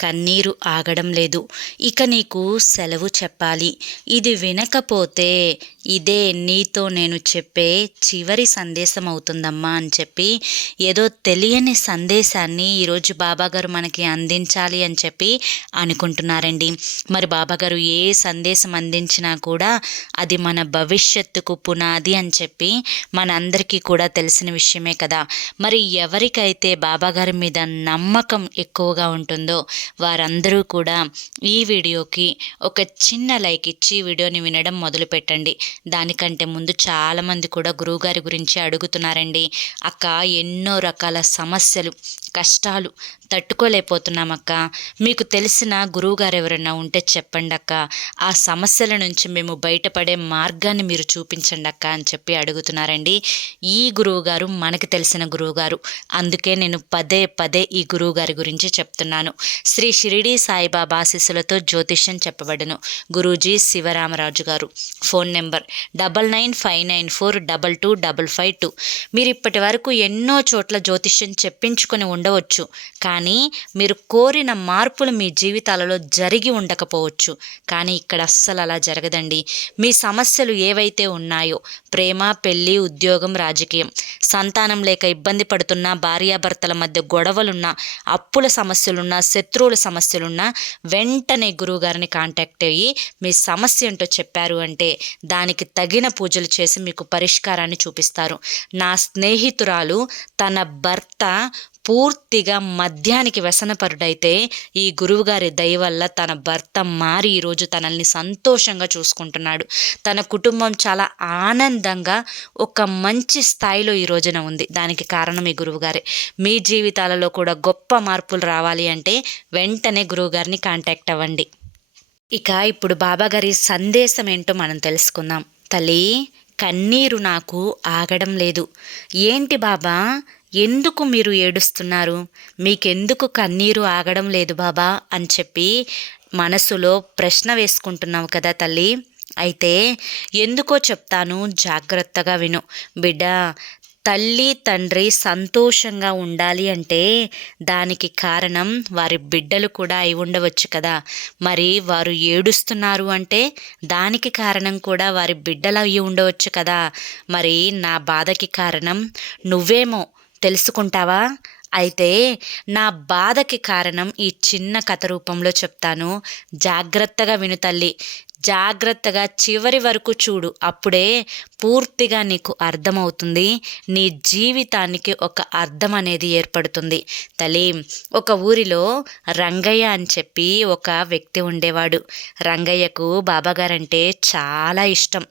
కన్నీరు ఆగడం లేదు. ఇక నీకు సెలవు చెప్పాలి. ఇది వినకపోతే ఇదే నీతో నేను చెప్పే చివరి సందేశం అవుతుందమ్మా అని చెప్పి ఏదో తెలియని సందేశాన్ని ఈరోజు బాబాగారు మనకి అందించాలి అని చెప్పి అనుకుంటున్నారండి. మరి బాబాగారు ఏ సందేశం అందించినా కూడా అది మన భవిష్యత్తుకు పునాది అని చెప్పి మనందరికీ కూడా తెలిసిన విషయమే కదా. మరి ఎవరికైతే బాబాగారి మీద నమ్మకం ఎక్కువగా ఉంటుందో వారందరూ కూడా ఈ వీడియోకి ఒక చిన్న లైక్ ఇచ్చి వీడియోని వినడం మొదలు పెట్టండి దానికంటే ముందు చాలామంది కూడా గురువుగారి గురించి అడుగుతున్నారండి. అక్క ఎన్నో రకాల సమస్యలు కష్టాలు తట్టుకోలేకపోతున్నాం అక్క. మీకు తెలిసిన గురువుగారు ఎవరైనా ఉంటే చెప్పండి అక్క. ఆ సమస్యల నుంచి మేము బయటపడే మార్గాన్ని మీరు చూపించండి అక్క అని చెప్పి అడుగుతున్నారండి. ఈ గురువుగారు మనకు తెలిసిన గురువుగారు. అందుకే నేను పదే పదే ఈ గురువుగారి గురించి చెప్తున్నాను. శ్రీ షిరిడి సాయిబాబా ఆశీస్సులతో జ్యోతిష్యం చెప్పబడను. గురూజీ శివరామరాజు గారు. Phone number double nine five nine four double two double five two. మీరు ఇప్పటి వరకు ఎన్నో చోట్ల జ్యోతిష్యం చెప్పించుకొని ఉండవచ్చు. కానీ మీరు కోరిన మార్పులు మీ జీవితాలలో జరిగి ఉండకపోవచ్చు. కానీ ఇక్కడ అస్సలు అలా జరగదండి. మీ సమస్యలు ఏవైతే ఉన్నాయో ప్రేమ పెళ్ళి ఉద్యోగం రాజకీయం సంతానం లేక ఇబ్బంది పడుతున్న భార్యాభర్తల మధ్య గొడవలున్నా అప్పుల సమస్యలున్నా ఎటువంటి సమస్యలున్నా వెంటనే గురువుగారిని కాంటాక్ట్ అయ్యి మీ సమస్య ఏంటో చెప్పారు అంటే దానికి తగిన పూజలు చేసి మీకు పరిష్కారాన్ని చూపిస్తారు. నా స్నేహితురాలు తన భర్త పూర్తిగా మద్యానికి వ్యసనపరుడైతే ఈ గురువుగారి దయ వల్ల తన భర్త మారి ఈరోజు తనల్ని సంతోషంగా చూసుకుంటున్నాడు. తన కుటుంబం చాలా ఆనందంగా ఒక మంచి స్థాయిలో ఈ రోజున ఉంది. దానికి కారణం ఈ గురువుగారే. మీ జీవితాలలో కూడా గొప్ప మార్పులు రావాలి అంటే వెంటనే గురువుగారిని కాంటాక్ట్ అవ్వండి. ఇక ఇప్పుడు బాబాగారి సందేశం ఏంటో మనం తెలుసుకుందాం. తల్లి కన్నీరు నాకు ఆగడం లేదు. ఏంటి బాబా? ఎందుకు మీరు ఏడుస్తున్నారు? మీకెందుకు కన్నీరు ఆగడం లేదు బాబా? అని చెప్పి మనసులో ప్రశ్న వేసుకుంటున్నావు కదా తల్లి. అయితే ఎందుకో చెప్తాను జాగ్రత్తగా విను. బిడ్డ తల్లి తండ్రి సంతోషంగా ఉండాలి అంటే దానికి కారణం వారి బిడ్డలు కూడా అయి ఉండవచ్చు కదా. మరి వారు ఏడుస్తున్నారు అంటే దానికి కారణం కూడా వారి బిడ్డలు అయి ఉండవచ్చు కదా. మరి నా బాధకి కారణం నువ్వేమో తెలుసుకుంటావా? అయితే నా బాధకి కారణం ఈ చిన్న కథ రూపంలో చెప్తాను. జాగ్రత్తగా విను తల్లి. జాగ్రత్తగా చివరి వరకు చూడు. అప్పుడే పూర్తిగా నీకు అర్థమవుతుంది. నీ జీవితానికి ఒక అర్థం అనేది ఏర్పడుతుంది. తల్లి ఒక ఊరిలో రంగయ్య అని చెప్పి ఒక వ్యక్తి ఉండేవాడు. రంగయ్యకు బాబాగారంటే చాలా ఇష్టం.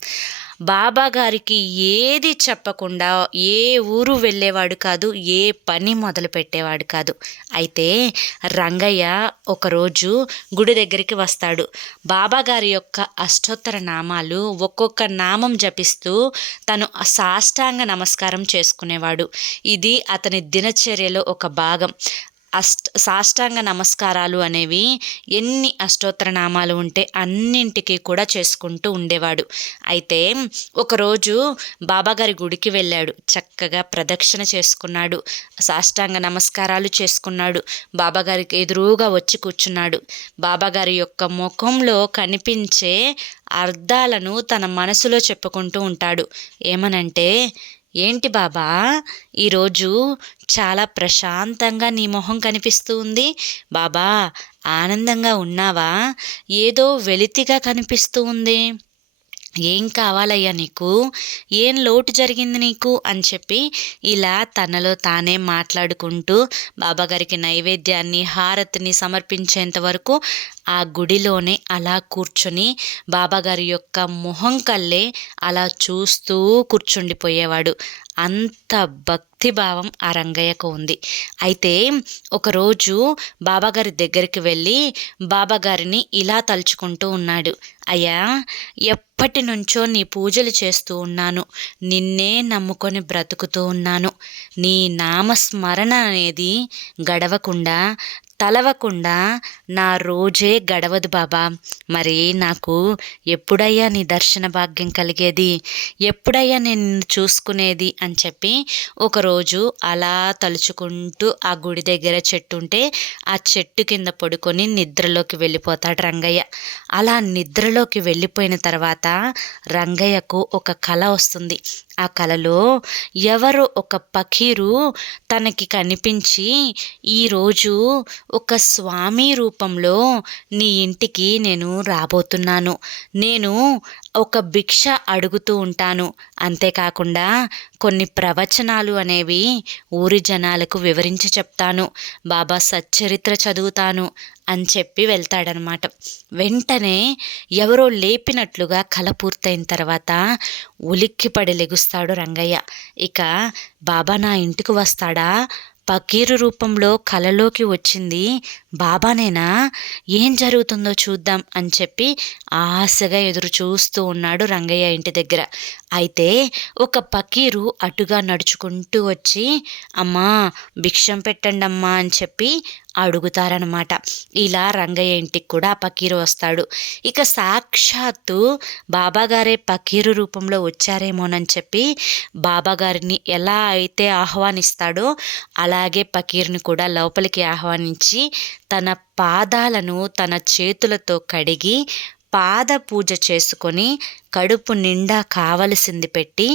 బాబాగారికి ఏది చెప్పకుండా ఏ ఊరు వెళ్ళేవాడు కాదు ఏ పని మొదలు పెట్టేవాడు కాదు. అయితే రంగయ్య ఒకరోజు గుడి దగ్గరికి వస్తాడు. బాబాగారి యొక్క అష్టోత్తర నామాలు ఒక్కొక్క నామం జపిస్తూ తను సాష్టాంగ నమస్కారం చేసుకునేవాడు. ఇది అతని దినచర్యలో ఒక భాగం. అష్ట సాష్టాంగ నమస్కారాలు అనేవి ఎన్ని అష్టోత్తర నామాలు ఉంటే అన్నింటికి కూడా చేసుకుంటూ ఉండేవాడు. అయితే ఒకరోజు బాబాగారి గుడికి వెళ్ళాడు. చక్కగా ప్రదక్షిణ చేసుకున్నాడు. సాష్టాంగ నమస్కారాలు చేసుకున్నాడు. బాబాగారికి ఎదురుగా వచ్చి కూర్చున్నాడు. బాబాగారి యొక్క ముఖంలో కనిపించే అర్థాలను తన మనసులో చెప్పుకుంటూ ఉంటాడు. ఏమనంటే ఏంటి బాబా? ఈరోజు చాలా ప్రశాంతంగా నీ మొహం కనిపిస్తూ ఉంది. బాబా ఆనందంగా ఉన్నావా? ఏదో వెలితిగా కనిపిస్తూ ఉంది. ఏం కావాలయ్యా నీకు? ఏం లోటు జరిగింది నీకు? అని చెప్పి ఇలా తనలో తానే మాట్లాడుకుంటూ బాబాగారికి నైవేద్యాన్ని హారతిని సమర్పించేంత వరకు ఆ గుడిలోనే అలా కూర్చొని బాబాగారి యొక్క మొహం కల్లే అలా చూస్తూ కూర్చుండిపోయేవాడు. అంత భక్తిభావం ఆ రంగయ్యకు ఉంది. అయితే ఒకరోజు బాబాగారి దగ్గరికి వెళ్ళి బాబాగారిని ఇలా తలుచుకుంటూ ఉన్నాడు. అయ్యా ఎప్పటి నుంచో నీ పూజలు చేస్తూ ఉన్నాను. నిన్నే నమ్ముకొని బ్రతుకుతూ ఉన్నాను. నీ నామస్మరణ అనేది గడవకుండా తలవకుండా నా రోజే గడవదు బాబా. మరి నాకు ఎప్పుడయ్యా నీ దర్శన భాగ్యం కలిగేది? ఎప్పుడయ్యా నేను చూసుకునేది? అని చెప్పి ఒకరోజు అలా తలుచుకుంటూ ఆ గుడి దగ్గర చెట్టు ఉంటే ఆ చెట్టు కింద పడుకొని నిద్రలోకి వెళ్ళిపోతాడు రంగయ్య. అలా నిద్రలోకి వెళ్ళిపోయిన తర్వాత రంగయ్యకు ఒక కళ వస్తుంది. ఆ కలలో ఎవరో ఒక పకీరు తనకి కనిపించి ఈరోజు ఒక స్వామి రూపంలో నీ ఇంటికి నేను రాబోతున్నాను. నేను ఒక భిక్ష అడుగుతూ ఉంటాను. అంతేకాకుండా కొన్ని ప్రవచనాలు అనేవి ఊరి జనాలకు వివరించి చెప్తాను. బాబా సచ్చరిత్ర చదువుతాను అని చెప్పి వెళ్తాడనమాట. వెంటనే ఎవరో లేపినట్లుగా కల పూర్తయిన తర్వాత ఉలిక్కిపడి లెగుస్తాడు రంగయ్య. ఇక బాబా నా ఇంటికి వస్తాడా? పకీరు రూపంలో కలలోకి వచ్చింది. బాబానేనా ఏం జరుగుతుందో చూద్దాం అని చెప్పి ఆశగా ఎదురు చూస్తూ ఉన్నాడు రంగయ్య ఇంటి దగ్గర. అయితే ఒక పకీరు అటుగా నడుచుకుంటూ వచ్చి అమ్మా భిక్షం పెట్టండమ్మా అని చెప్పి అడుగుతారనమాట ఇలా రంగయ్య ఇంటికి కూడా పకీరు వస్తాడు. ఇక సాక్షాత్తు బాబాగారే పకీరు రూపంలో వచ్చారేమోనని చెప్పి బాబాగారిని ఎలా అయితే ఆహ్వానిస్తాడో అలాగే పకీర్ని కూడా లోపలికి ఆహ్వానించి తన పాదాలను తన చేతులతో కడిగి పాద పూజ చేసుకొని కడుపు నిండా కావలసింది పెట్టి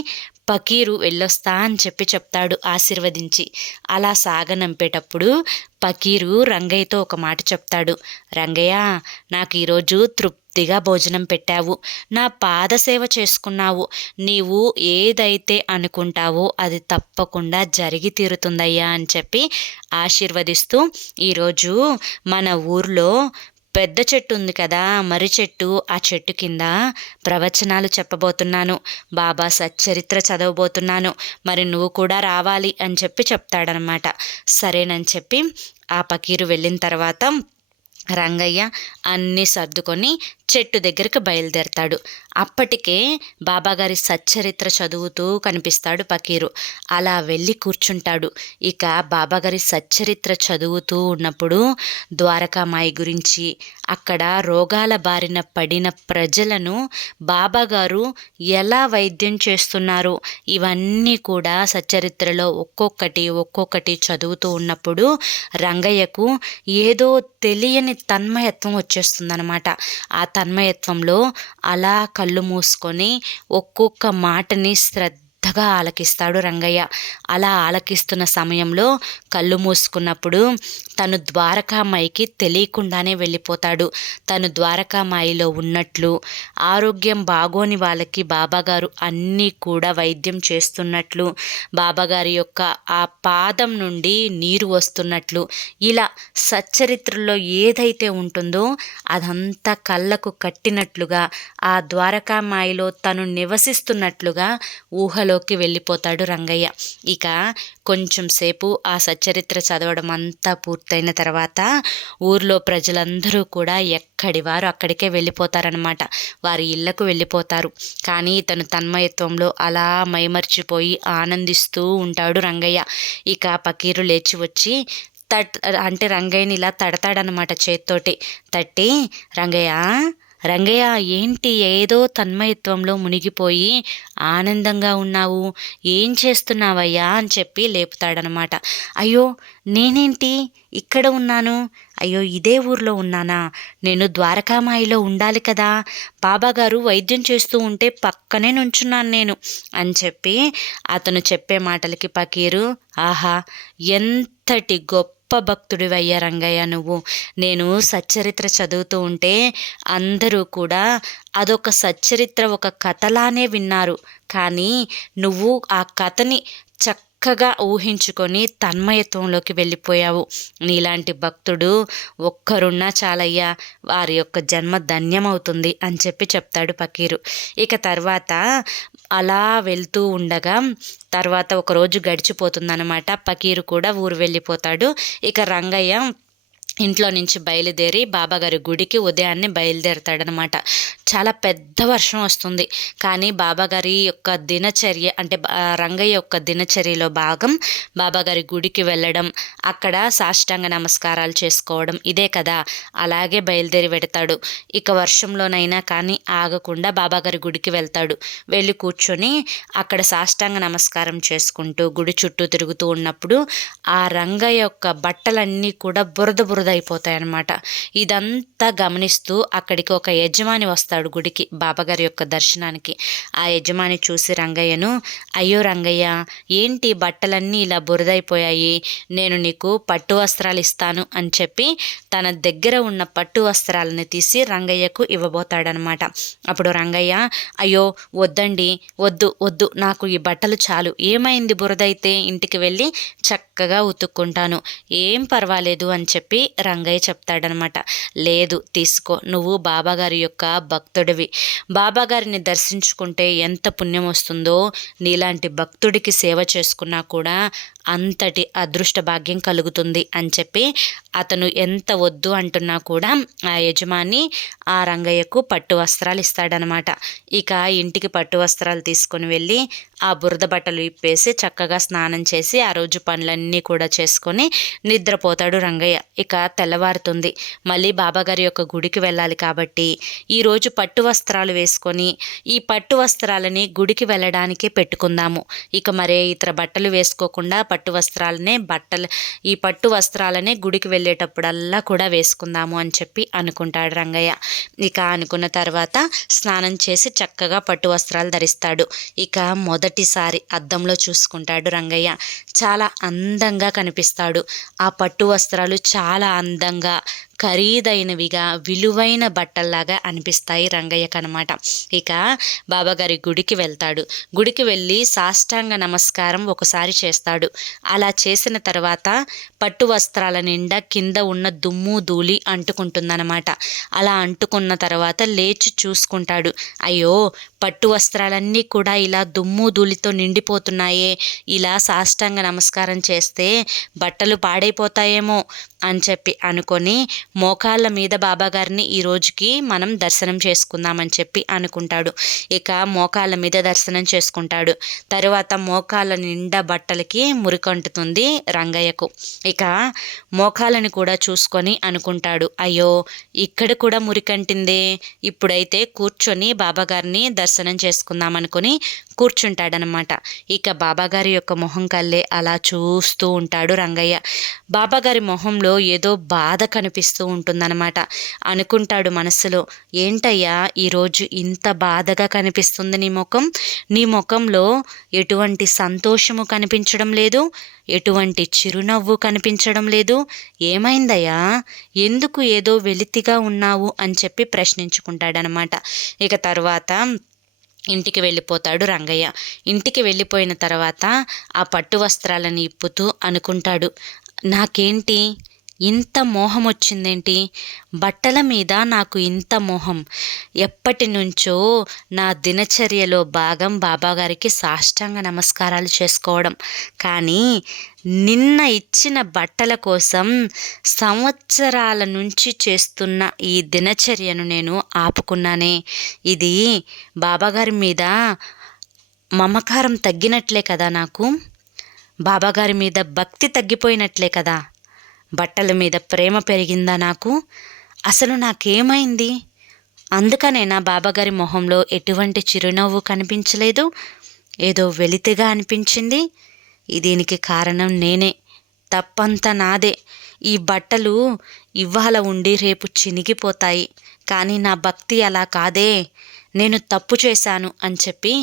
పకీరు వెళ్ళొస్తా అని చెప్పి చెప్తాడు ఆశీర్వదించి. అలా సాగనంపేటప్పుడు పకీరు రంగయ్యతో ఒక మాట చెప్తాడు. రంగయ్య నాకు ఈరోజు తృప్తిగా భోజనం పెట్టావు. నా పాదసేవ చేసుకున్నావు. నీవు ఏదైతే అనుకుంటావో అది తప్పకుండా జరిగి తీరుతుందయ్యా అని చెప్పి ఆశీర్వదిస్తూ ఈరోజు మన ఊర్లో పెద్ద చెట్టు ఉంది కదా మర్రి చెట్టు ఆ చెట్టు కింద ప్రవచనాలు చెప్పబోతున్నాను. బాబా సచ్చరిత్ర చదవబోతున్నాను. మరి నువ్వు కూడా రావాలి అని చెప్పి చెప్తాడనమాట. సరేనని చెప్పి ఆ పకీరు వెళ్ళిన తర్వాత రంగయ్య అన్నీ సర్దుకొని చెట్టు దగ్గరికి బయలుదేరతాడు. అప్పటికే బాబాగారి సచ్చరిత్ర చదువుతూ కనిపిస్తాడు పకీరు. అలా వెళ్ళి కూర్చుంటాడు. ఇక బాబాగారి సచ్చరిత్ర చదువుతూ ఉన్నప్పుడు ద్వారకామాయి గురించి అక్కడ రోగాల బారిన పడిన ప్రజలను బాబాగారు ఎలా వైద్యం చేస్తున్నారు? ఇవన్నీ కూడా సచ్చరిత్రలో ఒక్కొక్కటి ఒక్కొక్కటి చదువుతూ ఉన్నప్పుడు రంగయ్యకు ఏదో తెలియని తన్మయత్వం వచ్చేస్తుందనమాట ఆ తన్మయత్వంలో అలా కళ్ళు మూసుకొని ఒక్కొక్క మాటని శ్రద్ధ శ్రద్ధగా ఆలకిస్తాడు రంగయ్య. అలా ఆలకిస్తున్న సమయంలో కళ్ళు మూసుకున్నప్పుడు తను ద్వారకామాయికి తెలియకుండానే వెళ్ళిపోతాడు. తను ద్వారకామాయిలో ఉన్నట్లు ఆరోగ్యం బాగోని వాళ్ళకి బాబాగారు అన్నీ కూడా వైద్యం చేస్తున్నట్లు బాబాగారి యొక్క ఆ పాదం నుండి నీరు వస్తున్నట్లు ఇలా సచ్చరిత్రలో ఏదైతే ఉంటుందో అదంతా కళ్ళకు కట్టినట్లుగా ఆ ద్వారకామాయిలో తను నివసిస్తున్నట్లుగా ఊహలో లోకి వెళ్ళిపోతాడు రంగయ్య. ఇక కొంచెం సేపు ఆ సచ్చరిత్ర చదవడం అంతా పూర్తయిన తర్వాత ఊర్లో ప్రజలందరూ కూడా ఎక్కడి వారు అక్కడికే వెళ్ళిపోతారనమాట వారి ఇళ్ళకు వెళ్ళిపోతారు. కానీ ఇతను తన్మయత్వంలో అలా మైమర్చిపోయి ఆనందిస్తూ ఉంటాడు రంగయ్య. ఇక పకీరు లేచి వచ్చి తట్ అంటే రంగయ్యని ఇలా తడతాడనమాట చేత్తోటి. తట్టి రంగయ్య రంగయ్య ఏంటి ఏదో తన్మయత్వంలో మునిగిపోయి ఆనందంగా ఉన్నావు? ఏం చేస్తున్నావయ్యా? అని చెప్పి లేపుతాడనమాట. అయ్యో నేనేంటి? ఇక్కడ ఉన్నాను. అయ్యో ఇదే ఊర్లో ఉన్నానా? నేను ద్వారకామాయిలో ఉండాలి కదా? బాబాగారు వైద్యం చేస్తూ ఉంటే పక్కనే నుంచున్నాను నేను అని చెప్పి అతను చెప్పే మాటలకి పకీరు. ఆహా ఎంతటి గొప్ప గొప్ప భక్తుడివయ్యా రంగయ్య నువ్వు. నేను సచ్చరిత్ర చదువుతూ ఉంటే అందరూ కూడా అదొక సచ్చరిత్ర ఒక కథలానే విన్నారు. కానీ నువ్వు ఆ కథని చక్క చక్కగా ఊహించుకొని తన్మయత్వంలోకి వెళ్ళిపోయావు. నీలాంటి భక్తుడు ఒక్కరున్నా చాలయ్యా వారి యొక్క జన్మ ధన్యమవుతుంది అని చెప్పి చెప్తాడు పకీరు. ఇక తర్వాత అలా వెళ్తూ ఉండగా తర్వాత ఒకరోజు గడిచిపోతుందన్నమాట. పకీరు కూడా ఊరు వెళ్ళిపోతాడు. ఇక రంగయ్య ఇంట్లో నుంచి బయలుదేరి బాబాగారి గుడికి ఉదయాన్నే బయలుదేరతాడనమాట. చాలా పెద్ద వర్షం వస్తుంది. కానీ బాబాగారి యొక్క దినచర్య అంటే రంగయ్య యొక్క దినచర్యలో భాగం బాబాగారి గుడికి వెళ్ళడం అక్కడ సాష్టాంగ నమస్కారాలు చేసుకోవడం ఇదే కదా. అలాగే బయలుదేరి పెడతాడు ఇక వర్షంలోనైనా కానీ ఆగకుండా బాబాగారి గుడికి వెళ్తాడు. వెళ్ళి కూర్చొని అక్కడ సాష్టాంగ నమస్కారం చేసుకుంటూ గుడి చుట్టూ తిరుగుతూ ఉన్నప్పుడు ఆ రంగయ్య యొక్క బట్టలన్నీ కూడా బురద బురద బురదైపోతాయి అనమాట ఇదంతా గమనిస్తూ అక్కడికి ఒక యజమాని వస్తాడు గుడికి బాబాగారి యొక్క దర్శనానికి. ఆ యజమాని చూసి రంగయ్యను అయ్యో రంగయ్య ఏంటి బట్టలన్నీ ఇలా బురదైపోయాయి? నేను నీకు పట్టు వస్త్రాలు ఇస్తాను అని చెప్పి తన దగ్గర ఉన్న పట్టు వస్త్రాలను తీసి రంగయ్యకు ఇవ్వబోతాడనమాట అప్పుడు రంగయ్య అయ్యో వద్దండి వద్దు వద్దు నాకు ఈ బట్టలు చాలు. ఏమైంది బురదైతే? ఇంటికి వెళ్ళి చక్కగా ఉతుక్కుంటాను. ఏం పర్వాలేదు అని చెప్పి రంగయ్య చెప్తాడనమాట. లేదు తీసుకో. నువ్వు బాబాగారి యొక్క భక్తుడివి. బాబాగారిని దర్శించుకుంటే ఎంత పుణ్యం వస్తుందో నీలాంటి భక్తుడికి సేవ చేసుకున్నా కూడా అంతటి అదృష్ట భాగ్యం కలుగుతుంది అని చెప్పి అతను ఎంత వద్దు అంటున్నా కూడా ఆ యజమాని ఆ రంగయ్యకు పట్టు వస్త్రాలు ఇస్తాడనమాట. ఇక ఇంటికి పట్టు వస్త్రాలు తీసుకొని వెళ్ళి ఆ బురద బట్టలు ఇప్పేసి చక్కగా స్నానం చేసి ఆ రోజు పనులన్నీ కూడా చేసుకొని నిద్రపోతాడు రంగయ్య. ఇక తెల్లవారుతుంది. మళ్ళీ బాబాగారి యొక్క గుడికి వెళ్ళాలి కాబట్టి ఈరోజు పట్టు వస్త్రాలు వేసుకొని ఈ పట్టు వస్త్రాలని గుడికి వెళ్ళడానికే పెట్టుకుందాము. ఇక మరే ఇతర బట్టలు వేసుకోకుండా పట్టు వస్త్రాలనే బట్టలు ఈ పట్టు వస్త్రాలనే గుడికి వెళ్ళేటప్పుడల్లా కూడా వేసుకుందాము అని చెప్పి అనుకుంటాడు రంగయ్య. ఇక అనుకున్న తర్వాత స్నానం చేసి చక్కగా పట్టు వస్త్రాలు ధరిస్తాడు. ఇక మొదటిసారి అద్దంలో చూసుకుంటాడు రంగయ్య. చాలా అందంగా కనిపిస్తాడు. ఆ పట్టు వస్త్రాలు చాలా అందంగా ఖరీదైనవిగా విలువైన బట్టల్లాగా అనిపిస్తాయి రంగయ్యకు అనమాట ఇక బాబాగారి గుడికి వెళ్తాడు. గుడికి వెళ్ళి సాష్టాంగ నమస్కారం ఒకసారి చేస్తాడు. అలా చేసిన తర్వాత పట్టు వస్త్రాల నిండా కింద ఉన్న దుమ్ము ధూళి అంటుకుంటుందన్నమాట. అలా అంటుకున్న తర్వాత లేచి చూసుకుంటాడు. అయ్యో పట్టు వస్త్రాలన్నీ కూడా ఇలా దుమ్ము ధూళితో నిండిపోతున్నాయే. ఇలా సాష్టాంగ నమస్కారం చేస్తే బట్టలు పాడైపోతాయేమో అని చెప్పి అనుకొని మోకాళ్ళ మీద బాబాగారిని ఈ రోజుకి మనం దర్శనం చేసుకుందామని చెప్పి అనుకుంటాడు. ఇక మోకాళ్ళ మీద దర్శనం చేసుకుంటాడు. తరువాత మోకాళ్ళ నిండా బట్టలకి మురికంటుతుంది రంగయ్యకు. ఇక మోకాళ్ళని కూడా చూసుకొని అనుకుంటాడు. అయ్యో ఇక్కడ కూడా మురికంటిందే. ఇప్పుడైతే కూర్చొని బాబాగారిని దర్శనం చేసుకుందాం అనుకుని కూర్చుంటాడనమాట. ఇక బాబాగారి యొక్క మొహం కల్లే అలా చూస్తూ ఉంటాడు రంగయ్య. బాబాగారి మొహంలో ఏదో బాధ కనిపిస్తూ ఉంటుందన్నమాట. అనుకుంటాడు మనసులో ఏంటయ్యా ఈరోజు ఇంత బాధగా కనిపిస్తుంది నీ ముఖం. నీ ముఖంలో ఎటువంటి సంతోషము కనిపించడం లేదు. ఎటువంటి చిరునవ్వు కనిపించడం లేదు. ఏమైందయ్యా? ఎందుకు ఏదో వెలితిగా ఉన్నావు? అని చెప్పి ప్రశ్నించుకుంటాడనమాట ఇక తర్వాత ఇంటికి వెళ్ళిపోతాడు రంగయ్య. ఇంటికి వెళ్ళిపోయిన తర్వాత ఆ పట్టు వస్త్రాలను ఇప్పుతూ అనుకుంటాడు. నాకేంటి? ఇంత మోహం వచ్చిందేంటి బట్టల మీద నాకు ఇంత మోహం. ఎప్పటి నుంచో నా దినచర్యలో భాగం బాబాగారికి సాష్టాంగ నమస్కారాలు చేసుకోవడం. కానీ నిన్న ఇచ్చిన బట్టల కోసం సంవత్సరాల నుంచి చేస్తున్న ఈ దినచర్యను నేను ఆపుకున్నానే. ఇది బాబాగారి మీద మమకారం తగ్గినట్లే కదా నాకు? బాబాగారి మీద భక్తి తగ్గిపోయినట్లే కదా? బట్టల మీద ప్రేమ పెరిగిందా నాకు? అసలు నాకేమైంది? అందుకనే నా బాబాగారి మొహంలో ఎటువంటి చిరునవ్వు కనిపించలేదు. ఏదో వెలితిగా అనిపించింది. దీనికి కారణం నేనే. తప్పంతా నాదే. ఈ బట్టలు ఇవాళ ఉండి రేపు చినిగిపోతాయి. కానీ నా భక్తి అలా కాదే. నేను తప్పు చేశాను అని చెప్పి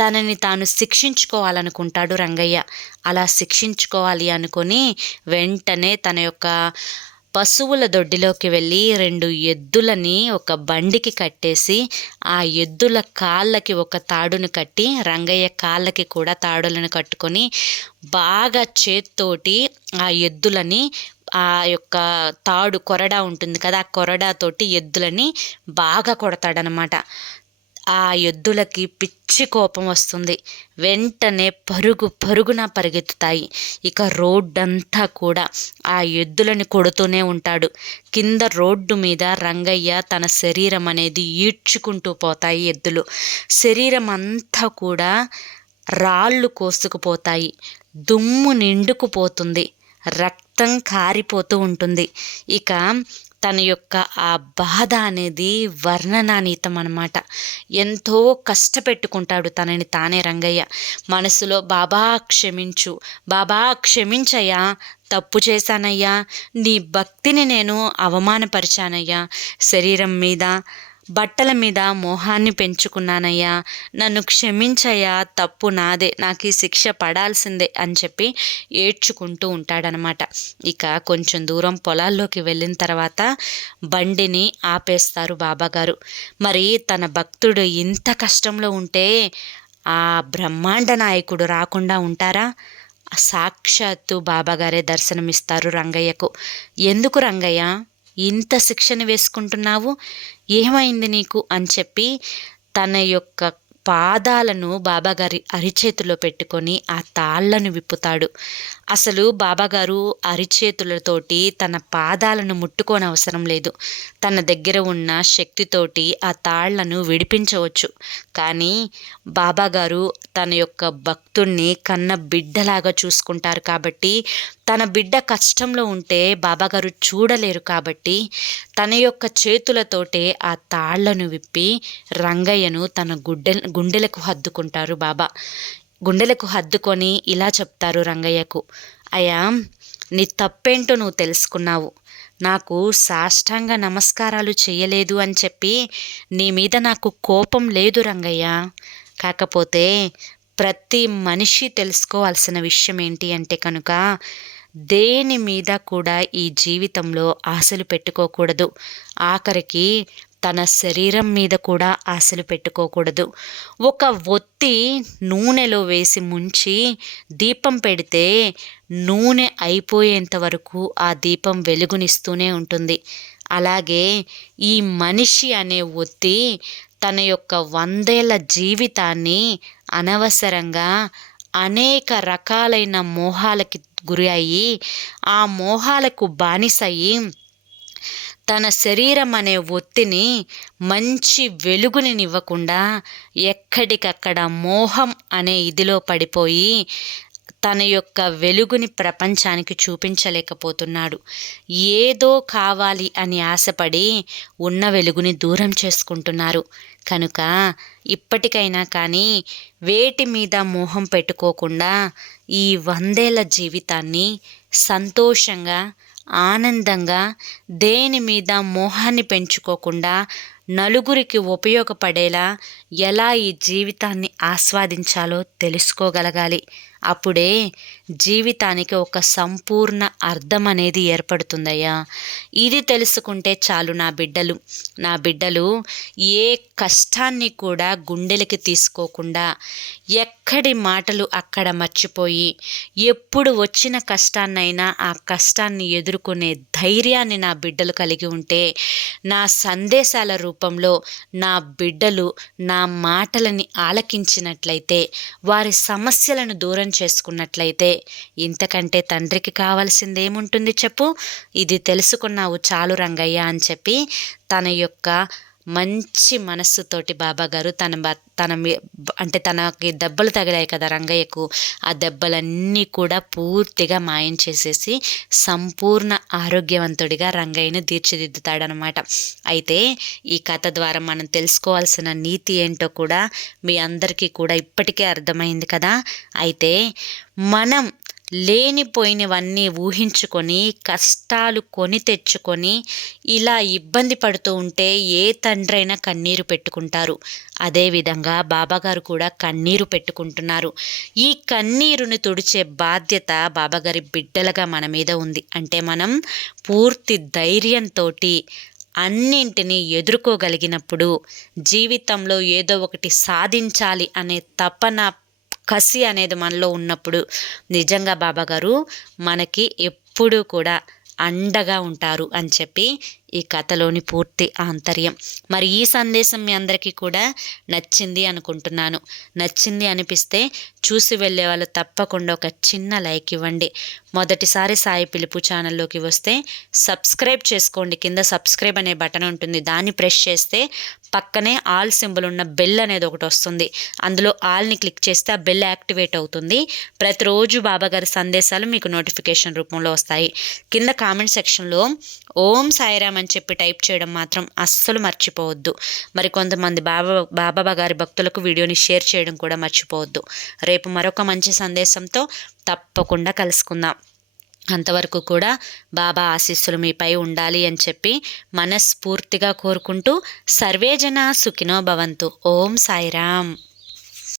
తనని తాను శిక్షించుకోవాలనుకుంటాడు రంగయ్య. అలా శిక్షించుకోవాలి అనుకొని వెంటనే తన యొక్క పశువుల దొడ్డిలోకి వెళ్ళి రెండు ఎద్దులని ఒక బండికి కట్టేసి ఆ ఎద్దుల కాళ్ళకి ఒక తాడును కట్టి రంగయ్య కాళ్ళకి కూడా తాడులను కట్టుకొని బాగా చేత్తోటి ఆ ఎద్దులని ఆ యొక్క తాడు కొరడా ఉంటుంది కదా ఆ కొరడాతోటి ఎద్దులని బాగా కొడతాడనమాట. ఆ ఎద్దులకి పిచ్చి కోపం వస్తుంది. వెంటనే పరుగు పరుగున పరిగెత్తుతాయి. ఇక రోడ్డంతా కూడా ఆ ఎద్దులని కొడుతూనే ఉంటాడు. కింద రోడ్డు మీద రంగయ్య తన శరీరం అనేది ఈడ్చుకుంటూ పోతాయి ఎద్దులు. శరీరం అంతా కూడా రాళ్ళు కోసుకుపోతాయి. దుమ్ము నిండుకుపోతుంది. రక్తం కారిపోతూ ఉంటుంది. ఇక తన యొక్క ఆ బాధ అనేది వర్ణనానీతం అనమాట ఎంతో కష్టపెట్టుకుంటాడు తనని తానే రంగయ్య. మనసులో బాబా క్షమించు బాబా క్షమించయ్యా తప్పు చేశానయ్యా నీ భక్తిని నేను అవమానపరిచానయ్యా శరీరం మీద బట్టల మీద మోహాన్ని పెంచుకున్నానయ్యా. నన్ను క్షమించయ్యా తప్పు నాదే. నాకు ఈ శిక్ష పడాల్సిందే అని చెప్పి ఏడ్చుకుంటూ ఉంటాడనమాట. ఇక కొంచెం దూరం పొలాల్లోకి వెళ్ళిన తర్వాత బండిని ఆపేస్తారు బాబాగారు. మరి తన భక్తుడు ఇంత కష్టంలో ఉంటే ఆ బ్రహ్మాండ నాయకుడు రాకుండా ఉంటారా? సాక్షాత్తు బాబాగారే దర్శనమిస్తారు రంగయ్యకు. ఎందుకు రంగయ్య? ఇంత శిక్షణ వేసుకుంటున్నావు? ఏమైంది నీకు? అని చెప్పి తన యొక్క పాదాలను బాబాగారి అరిచేతిలో పెట్టుకొని ఆ తాళ్ళను విప్పుతాడు. అసలు బాబాగారు అరిచేతులతోటి తన పాదాలను ముట్టుకోని అవసరం లేదు. తన దగ్గర ఉన్న శక్తితోటి ఆ తాళ్ళను విడిపించవచ్చు. కానీ బాబాగారు తన యొక్క భక్తుణ్ణి కన్న బిడ్డలాగా చూసుకుంటారు కాబట్టి తన బిడ్డ కష్టంలో ఉంటే బాబాగారు చూడలేరు కాబట్టి తన యొక్క చేతులతోటే ఆ తాళ్ళను విప్పి రంగయ్యను తన గుడ్డె గుండెలకు హద్దుకుంటారు బాబా. గుండెలకు హద్దుకొని ఇలా చెప్తారు రంగయ్యకు అయ్యా నీ తప్పేంటో నువ్వు తెలుసుకున్నావు. నాకు సాష్టాంగ నమస్కారాలు చేయలేదు అని చెప్పి నీ మీద నాకు కోపం లేదు రంగయ్య. కాకపోతే ప్రతి మనిషి తెలుసుకోవాల్సిన విషయం ఏంటి అంటే కనుక దేని మీద కూడా ఈ జీవితంలో ఆశలు పెట్టుకోకూడదు. ఆఖరికి తన శరీరం మీద కూడా ఆశలు పెట్టుకోకూడదు. ఒక ఒత్తి నూనెలో వేసి ముంచి దీపం పెడితే నూనె అయిపోయేంత వరకు ఆ దీపం వెలుగునిస్తూనే ఉంటుంది. అలాగే ఈ మనిషి అనే ఒత్తి తన యొక్క వందేళ్ళ జీవితాన్ని అనవసరంగా అనేక రకాలైన మోహాలకి గురి అయ్యి ఆ మోహాలకు బానిసయ్యి తన శరీరం అనే ఒత్తిని మంచి వెలుగునివ్వకుండా ఎక్కడికక్కడ మోహం అనే ఇదిలో పడిపోయి తన యొక్క వెలుగుని ప్రపంచానికి చూపించలేకపోతున్నాడు. ఏదో కావాలి అని ఆశపడి ఉన్న వెలుగుని దూరం చేసుకుంటున్నారు. కనుక ఇప్పటికైనా కానీ వేటి మీద మోహం పెట్టుకోకుండా ఈ వందేళ్ళ జీవితాన్ని సంతోషంగా ఆనందంగా దేని మీద మోహాన్ని పెంచుకోకుండా నలుగురికి ఉపయోగపడేలా ఎలా ఈ జీవితాన్ని ఆస్వాదించాలో తెలుసుకోగలగాలి. అప్పుడే జీవితానికి ఒక సంపూర్ణ అర్థం అనేది ఏర్పడుతుందయ్యా. ఇది తెలుసుకుంటే చాలు నా బిడ్డలు. నా బిడ్డలు ఏ కష్టాన్ని కూడా గుండెలకి తీసుకోకుండా ఎక్కడి మాటలు అక్కడ మర్చిపోయి ఎప్పుడు వచ్చిన కష్టాన్నైనా ఆ కష్టాన్ని ఎదుర్కొనే ధైర్యాన్ని నా బిడ్డలు కలిగి ఉంటే నా సందేశాల రూపంలో నా బిడ్డలు నా మాటలని ఆలకించినట్లయితే వారి సమస్యలను దూరం చేసుకున్నట్లయితే ఇంతకంటే తండ్రికి కావాల్సిందేముంటుంది చెప్పు? ఇది తెలుసుకున్నావు చాలు రంగయ్య అని చెప్పి తన యొక్క మంచి మనస్సుతోటి బాబా గారు తన తన అంటే తనకి దెబ్బలు తగిలాయి కదా రంగయ్యకు ఆ దెబ్బలన్నీ కూడా పూర్తిగా మాయం చేసేసి సంపూర్ణ ఆరోగ్యవంతుడిగా రంగయ్యను తీర్చిదిద్దుతాడనమాట. అయితే ఈ కథ ద్వారా మనం తెలుసుకోవాల్సిన నీతి ఏంటో కూడా మీ అందరికీ కూడా ఇప్పటికే అర్థమైంది కదా. అయితే మనం లేనిపోయినవన్నీ ఊహించుకొని కష్టాలు కొని తెచ్చుకొని ఇలా ఇబ్బంది పడుతూ ఉంటే ఏ తండ్రైనా కన్నీరు పెట్టుకుంటారు. అదేవిధంగా బాబాగారు కూడా కన్నీరు పెట్టుకుంటున్నారు. ఈ కన్నీరుని తుడిచే బాధ్యత బాబాగారి బిడ్డలుగా మన మీద ఉంది. అంటే మనం పూర్తి ధైర్యంతో అన్నింటినీ ఎదుర్కోగలిగినప్పుడు జీవితంలో ఏదో ఒకటి సాధించాలి అనే తపన కసి అనేది మనలో ఉన్నప్పుడు నిజంగా బాబాగారు మనకి ఎప్పుడూ కూడా అండగా ఉంటారు అని చెప్పి ఈ కథలోని పూర్తి ఆంతర్యం. మరి ఈ సందేశం మీ అందరికీ కూడా నచ్చింది అనుకుంటున్నాను. నచ్చింది అనిపిస్తే చూసి వెళ్ళే వాళ్ళు తప్పకుండా ఒక చిన్న లైక్ ఇవ్వండి. మొదటిసారి సాయి పిలుపు ఛానల్లోకి వస్తే సబ్స్క్రైబ్ చేసుకోండి. కింద సబ్స్క్రైబ్ అనే బటన్ ఉంటుంది. దాన్ని ప్రెస్ చేస్తే పక్కనే ఆల్ సింబల్ ఉన్న బెల్ అనేది ఒకటి వస్తుంది. అందులో ఆల్ని క్లిక్ చేస్తే ఆ బెల్ యాక్టివేట్ అవుతుంది. ప్రతిరోజు బాబాగారి సందేశాలు మీకు నోటిఫికేషన్ రూపంలో వస్తాయి. కింద కామెంట్ సెక్షన్లో ఓం సాయిరామ్ అని చెప్పి టైప్ చేయడం మాత్రం అస్సలు మర్చిపోవద్దు. మరి కొంతమంది బాబా బాబా గారి భక్తులకు వీడియోని షేర్ చేయడం కూడా మర్చిపోవద్దు. రేపు మరొక మంచి సందేశంతో తప్పకుండా కలుసుకుందాం. అంతవరకు కూడా బాబా ఆశీస్సులు మీపై ఉండాలి అని చెప్పి మనస్ఫూర్తిగా కోరుకుంటూ సర్వేజన సుఖినో భవంతు. ఓం సాయిరామ్.